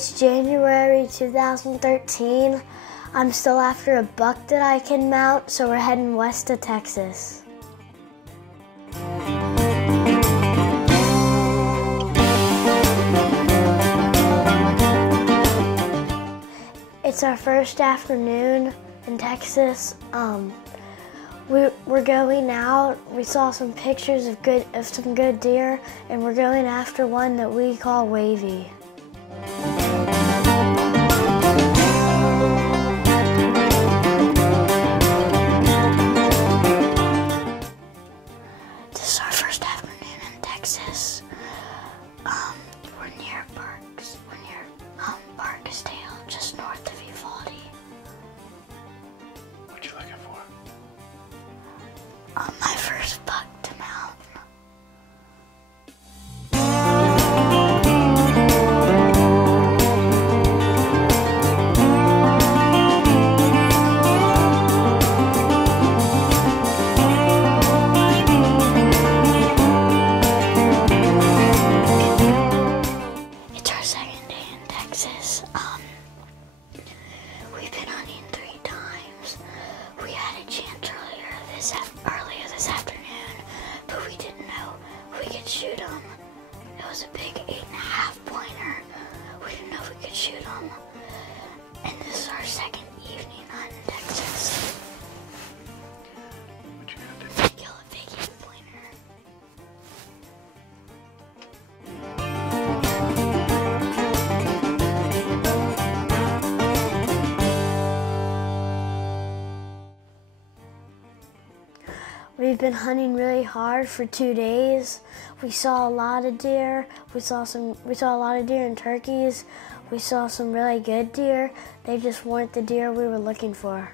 It's January 2013. I'm still after a buck that I can mount, so we're heading west to Texas. It's our first afternoon in Texas. We're going out. We saw some pictures of some good deer, and we're going after one that we call Wavy. This is our first afternoon in Texas. We're near Barksdale, just north of Uvalde. What you looking for? My first buck to mount. It's our second day in Texas. We've been hunting 3 times. We had a chance earlier this afternoon, but we didn't know we could shoot them. It was a big 8.5 pointer. We didn't know if we could shoot them. And this is our second evening hunt in Texas. What you gonna do? Kill a big 8-pointer. We've been hunting really hard for 2 days. We saw a lot of deer. We saw a lot of deer and turkeys. We saw some really good deer. They just weren't the deer we were looking for.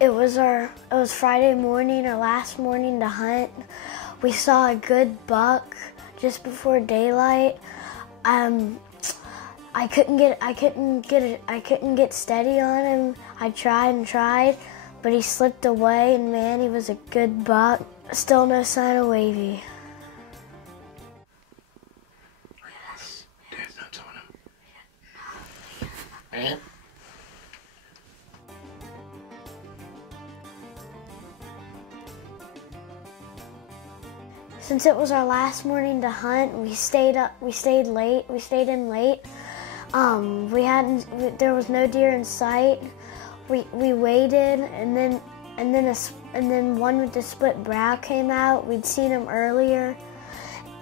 It was Friday morning, our last morning to hunt. We saw a good buck just before daylight. I couldn't get steady on him. I tried and tried, but he slipped away, and man, he was a good buck. Still no sign of Wavy. Dead nuts on him. Since it was our last morning to hunt, we stayed in late. There was no deer in sight. We waited, and then one with the split brow came out. We'd seen him earlier,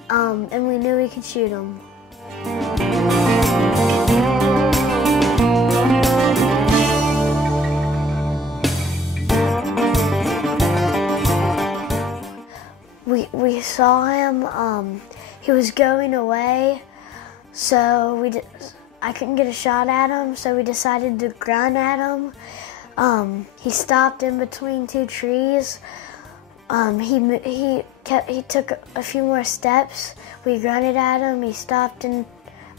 and we knew we could shoot him. We saw him. He was going away, so I couldn't get a shot at him. So we decided to grunt at him. He stopped in between 2 trees. He took a few more steps. We grunted at him. He stopped in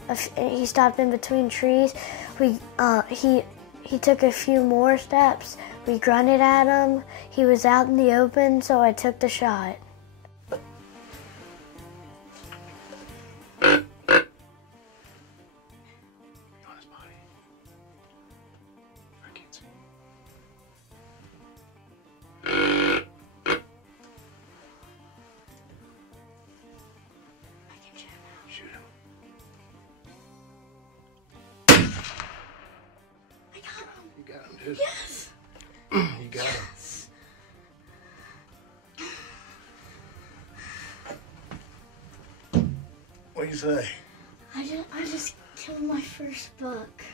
between trees. He took a few more steps. We grunted at him. He was out in the open, so I took the shot. Shoot him. I got him. You got him, dude. Yes. You got him. Yes. What do you say? I just killed my first buck.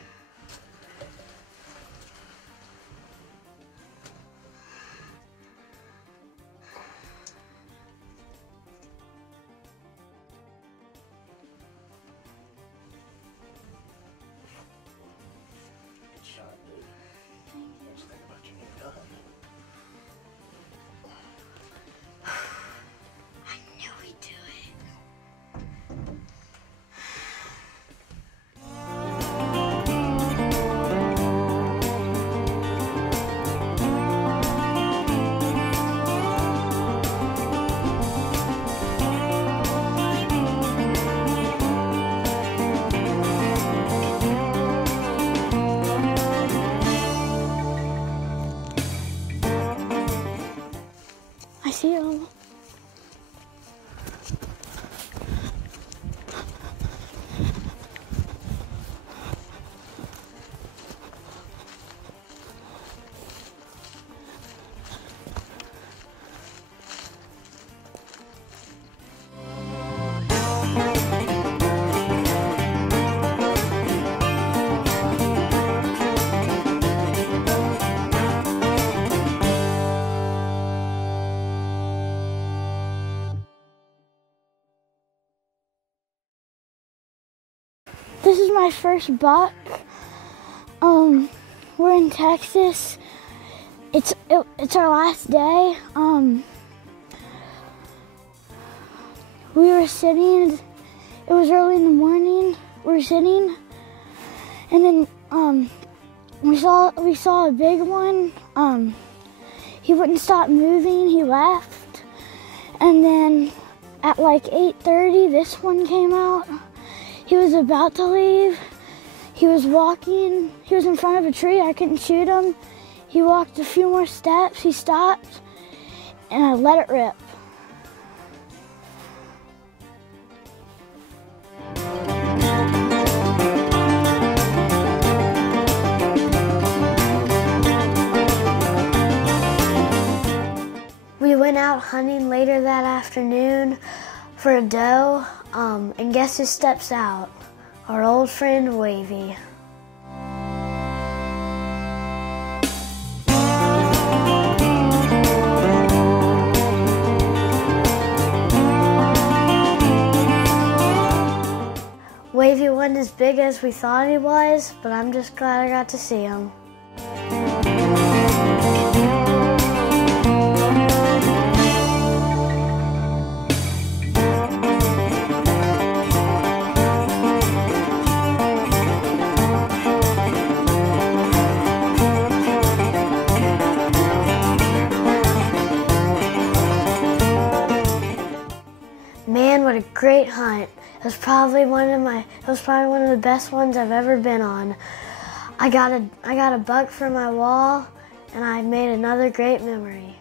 Shot, dude. Just think about your new gun. I knew we'd do it. This is my first buck. We're in Texas. It's our last day. We were sitting. It was early in the morning. We were sitting, and then we saw a big one. He wouldn't stop moving. He left, and then at like 8:30, this one came out. He was about to leave. He was walking. He was in front of a tree. I couldn't shoot him. He walked a few more steps. He stopped, and I let it rip. We went out hunting later that afternoon for a doe, and guess who steps out? Our old friend Wavy. Wavy wasn't as big as we thought he was, but I'm just glad I got to see him. Man, what a great hunt. It was probably one of the best ones I've ever been on. I got a buck for my wall, and I made another great memory.